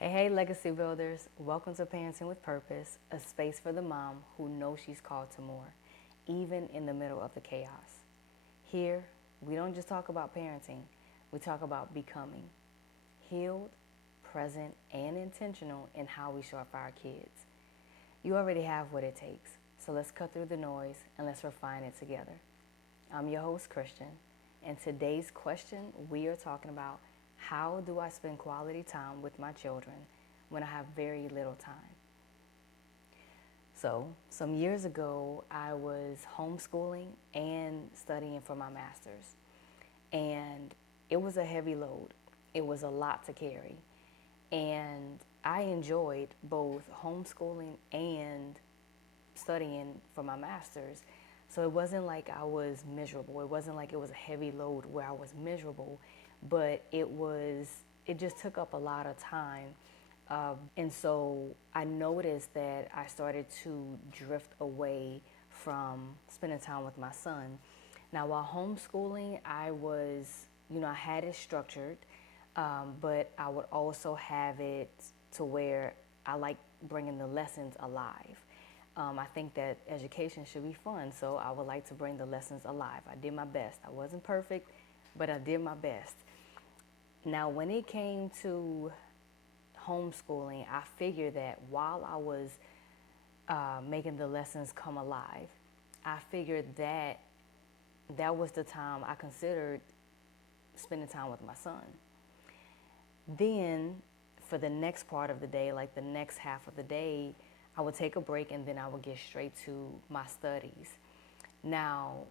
Hey, Legacy Builders. Welcome to Parenting with Purpose, a space for the mom who knows she's called to more, even in the middle of the chaos. Here, we don't just talk about parenting, we talk about becoming healed, present, and intentional in how we show up for our kids. You already have what it takes, so let's cut through the noise and let's refine it together. I'm your host, Christian, and today's question we are talking about how do I spend quality time with my children when I have very little time? So, some years ago, I was homeschooling and studying for my master's, and it was a heavy load. It was a lot to carry, and I enjoyed both homeschooling and studying for my master's. So it wasn't like I was miserable. It wasn't like it was a heavy load where I was miserable, but it just took up a lot of time. And so I noticed that I started to drift away from spending time with my son. Now, while homeschooling, I had it structured, but I would also have it to where I like bringing the lessons alive. I think that education should be fun, so I would like to bring the lessons alive. I did my best. I wasn't perfect, but I did my best. Now, when it came to homeschooling, I figured that while I was making the lessons come alive, I figured that that was the time I considered spending time with my son. Then, for the next part of the day, like the next half of the day, I would take a break and then I would get straight to my studies. Now,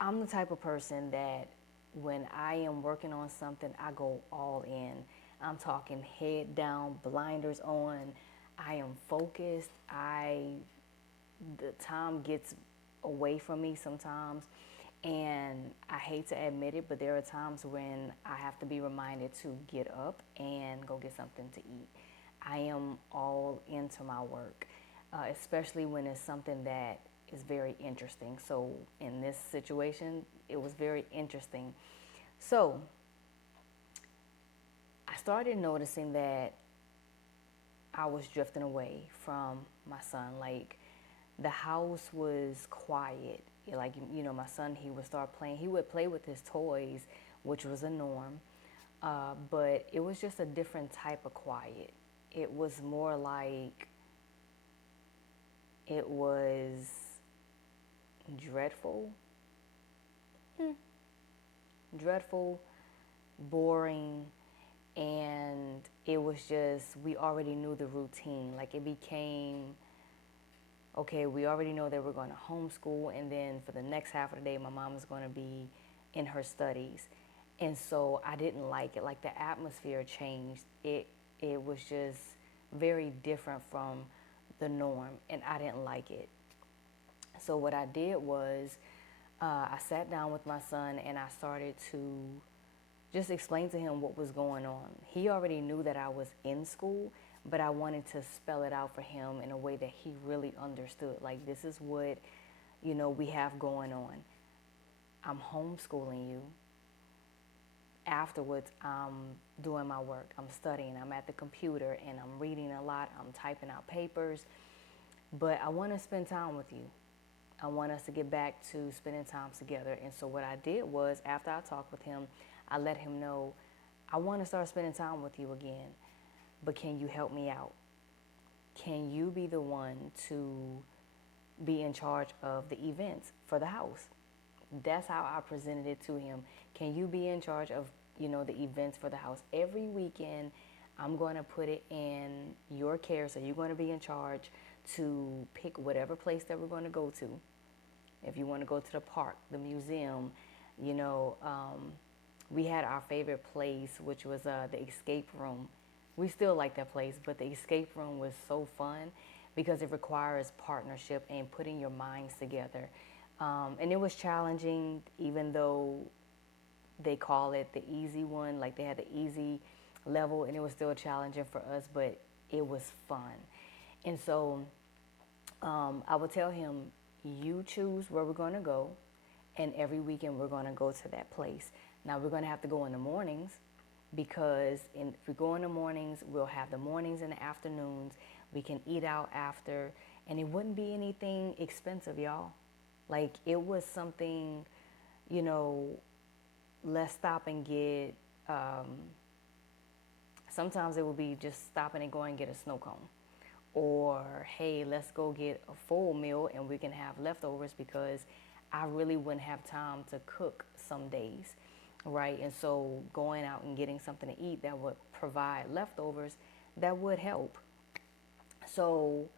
I'm the type of person that when I am working on something, I go all in. I'm talking head down, blinders on. I am focused. The time gets away from me sometimes, and I hate to admit it, but there are times when I have to be reminded to get up and go get something to eat. I am all into my work, especially when it's something that is very interesting. So in this situation, it was very interesting. So I started noticing that I was drifting away from my son. Like the house was quiet. Like, my son, he would start playing. He would play with his toys, which was a norm. But it was just a different type of quiet. It was more like it was dreadful, dreadful, boring, and it was just, we already knew the routine. Like it became, okay, we already know that we're going to homeschool, and then for the next half of the day, my mom is going to be in her studies. And so I didn't like it. Like the atmosphere changed. It was just very different from the norm, and I didn't like it. So what I did was I sat down with my son and I started to just explain to him what was going on. He already knew that I was in school, but I wanted to spell it out for him in a way that he really understood. Like, this is what, we have going on. I'm homeschooling you. Afterwards, I'm doing my work. I'm studying. I'm at the computer and I'm reading a lot. I'm typing out papers. But I want to spend time with you. I want us to get back to spending time together. And so what I did was, after I talked with him, I let him know, I want to start spending time with you again, but can you help me out? Can you be the one to be in charge of the events for the house? That's how I presented it to him. Can you be in charge of, the events for the house? Every weekend, I'm going to put it in your care, so you're going to be in charge to pick whatever place that we're going to go to. If you want to go to the park, the museum, you know, we had our favorite place, which was the escape room. We still like that place, but the escape room was so fun because it requires partnership and putting your minds together. And it was challenging, even though they call it the easy one, like they had the easy level, and it was still challenging for us, but it was fun. And so I would tell him, you choose where we're going to go, and every weekend we're going to go to that place. Now we're going to have to go in the mornings because if we go in the mornings, we'll have the mornings and the afternoons. We can eat out after, and it wouldn't be anything expensive, y'all. Like, it was something, you know, let's stop and get, sometimes it would be just stopping and going and get a snow cone. Or, hey, let's go get a full meal and we can have leftovers because I really wouldn't have time to cook some days, right? And so going out and getting something to eat that would provide leftovers, that would help. So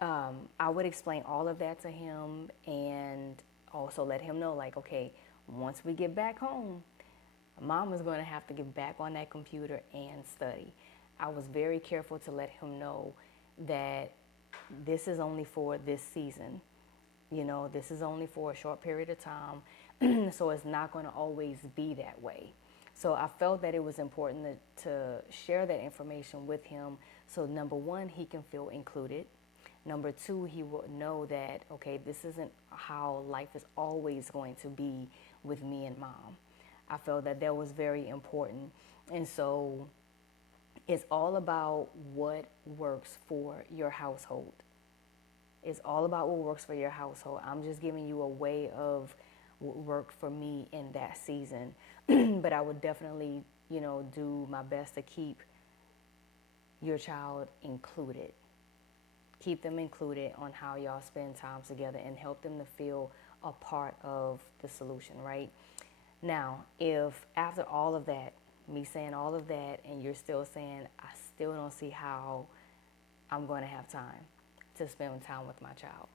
I would explain all of that to him and also let him know, like, okay, once we get back home, mom is going to have to get back on that computer and study. I was very careful to let him know that this is only for this season. You know, this is only for a short period of time, so it's not going to always be that way. So I felt that it was important to share that information with him so, number one, he can feel included. Number two, he will know that, okay, this isn't how life is always going to be with me and mom. I felt that that was very important. And so it's all about what works for your household. It's all about what works for your household. I'm just giving you a way of what worked for me in that season. But I would definitely, you know, do my best to keep your child included. Keep them included on how y'all spend time together and help them to feel a part of the solution, right? Now, if after all of that, me saying all of that, and you're still saying, I still don't see how I'm going to have time to spend time with my child.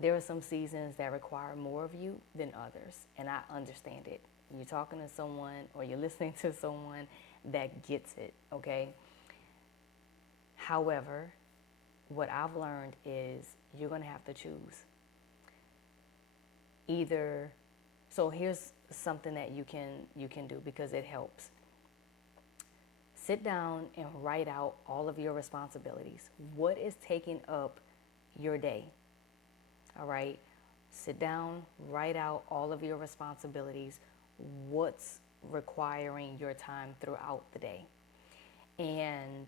There are some seasons that require more of you than others, and I understand it. You're talking to someone or you're listening to someone that gets it, okay? However, what I've learned is you're going to have to choose. Either, so here's something that you can do because it helps. Sit down and write out all of your responsibilities. What is taking up your day? All right? Sit down, write out all of your responsibilities. What's requiring your time throughout the day? And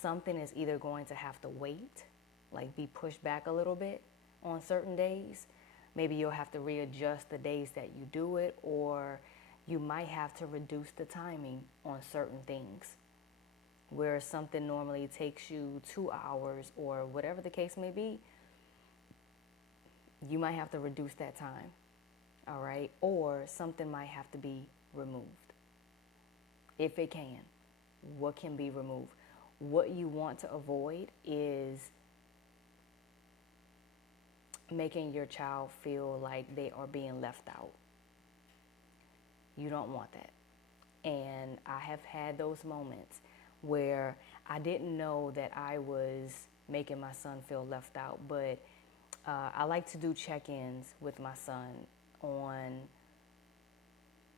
something is either going to have to wait, like be pushed back a little bit on certain days. Maybe you'll have to readjust the days that you do it, or you might have to reduce the timing on certain things. Where something normally takes you 2 hours or whatever the case may be, you might have to reduce that time, all right? Or something might have to be removed. If it can, what can be removed? What you want to avoid is making your child feel like they are being left out. You don't want that. And I have had those moments where I didn't know that I was making my son feel left out, but I like to do check-ins with my son on,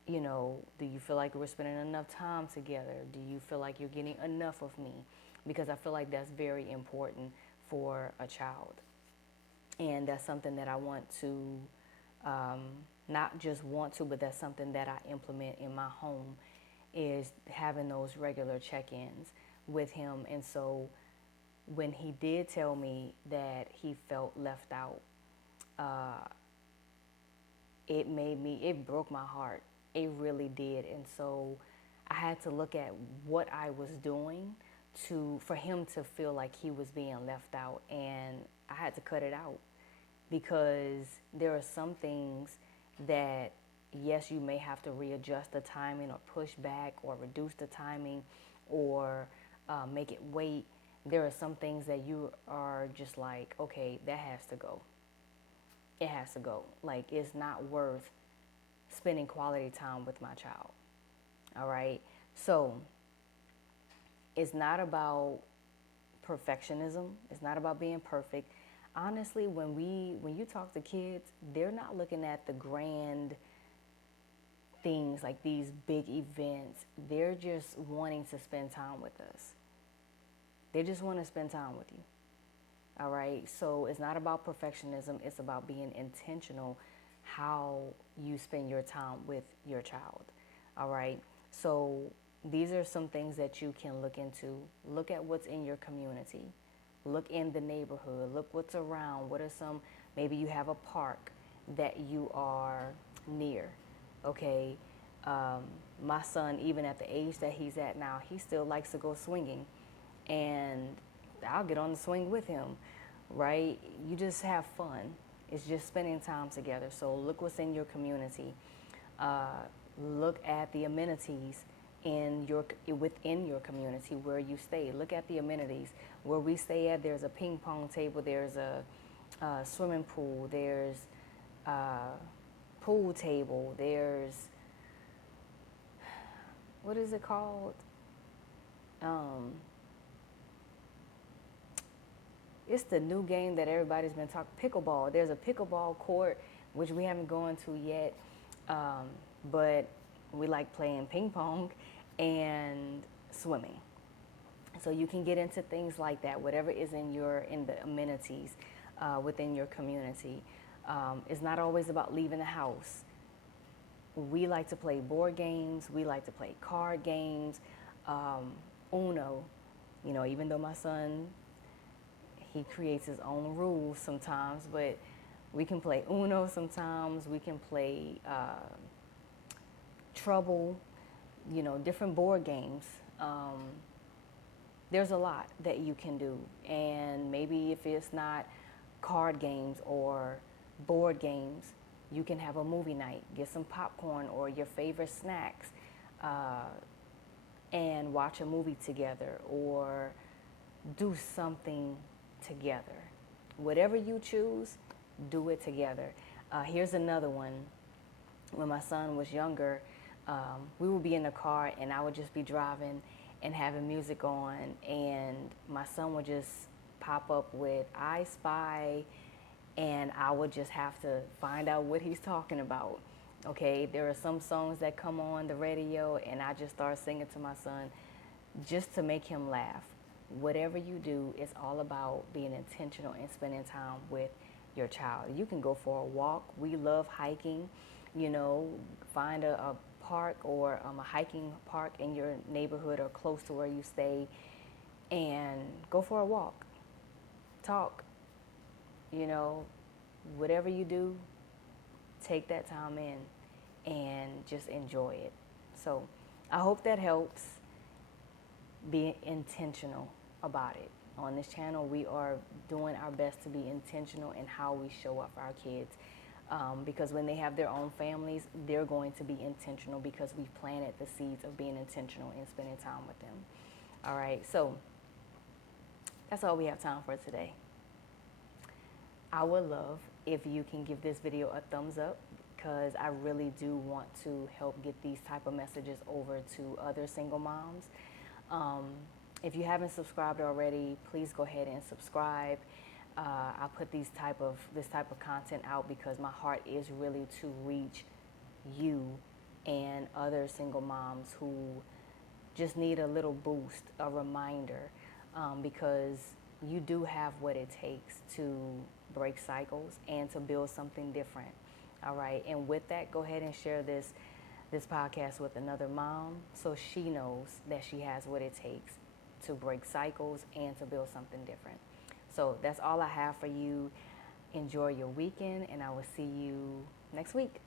you know, do you feel like we're spending enough time together? Do you feel like you're getting enough of me? Because I feel like that's very important for a child. And that's something that I want to, not just want to, but that's something that I implement in my home, is having those regular check-ins with him. And so when he did tell me that he felt left out, it broke my heart. It really did. And so I had to look at what I was doing for him to feel like he was being left out. And I had to cut it out because there are some things that, yes, you may have to readjust the timing or push back or reduce the timing or make it wait. There are some things that you are just like, okay, that has to go. It has to go. Like, it's not worth spending quality time with my child. All right? So it's not about perfectionism. It's not about being perfect. Honestly, when you talk to kids, they're not looking at the grand things like these big events. They're just wanting to spend time with us. They just want to spend time with you. All right? So it's not about perfectionism. It's about being intentional how you spend your time with your child. All right? So these are some things that you can look into. Look at what's in your community. Look in the neighborhood. Look what's around. What are some, maybe you have a park that you are near. Okay. My son, even at the age that he's at now, he still likes to go swinging. And I'll get on the swing with him, right? You just have fun. It's just spending time together. So look what's in your community. Look at the amenities within your community where you stay. Look at the amenities. Where we stay at, there's a ping pong table, there's a swimming pool, there's a pool table, there's, what is it called? It's the new game that everybody's been talking, pickleball. There's a pickleball court, which we haven't gone to yet, but we like playing ping pong and swimming. So you can get into things like that, whatever is in the amenities within your community. It's not always about leaving the house. We like to play board games. We like to play card games, Uno. You know, even though my son, he creates his own rules sometimes, but we can play Uno sometimes. We can play Trouble, you know, different board games. There's a lot that you can do. And maybe if it's not card games or board games, you can have a movie night, get some popcorn or your favorite snacks, and watch a movie together or do something together. Whatever you choose, do it together. Here's another one. When my son was younger, we would be in the car and I would just be driving and having music on, and my son would just pop up with I Spy, and I would just have to find out what he's talking about. Okay, there are some songs that come on the radio and I just start singing to my son just to make him laugh. Whatever you do, it's all about being intentional and spending time with your child. You can go for a walk. We love hiking. You know, find a park or a hiking park in your neighborhood or close to where you stay and go for a walk. Talk. You know, whatever you do, take that time in and just enjoy it. So I hope that helps. Be intentional about it. On this channel, we are doing our best to be intentional in how we show up for our kids. Because when they have their own families, they're going to be intentional because we've planted the seeds of being intentional and spending time with them. All right, so that's all we have time for today. I would love if you can give this video a thumbs up because I really do want to help get these type of messages over to other single moms. If you haven't subscribed already, please go ahead and subscribe. I put this type of content out because my heart is really to reach you and other single moms who just need a little boost, a reminder, because you do have what it takes to break cycles and to build something different. All right, and with that, go ahead and share this podcast with another mom so she knows that she has what it takes to break cycles and to build something different. So that's all I have for you. Enjoy your weekend, and I will see you next week.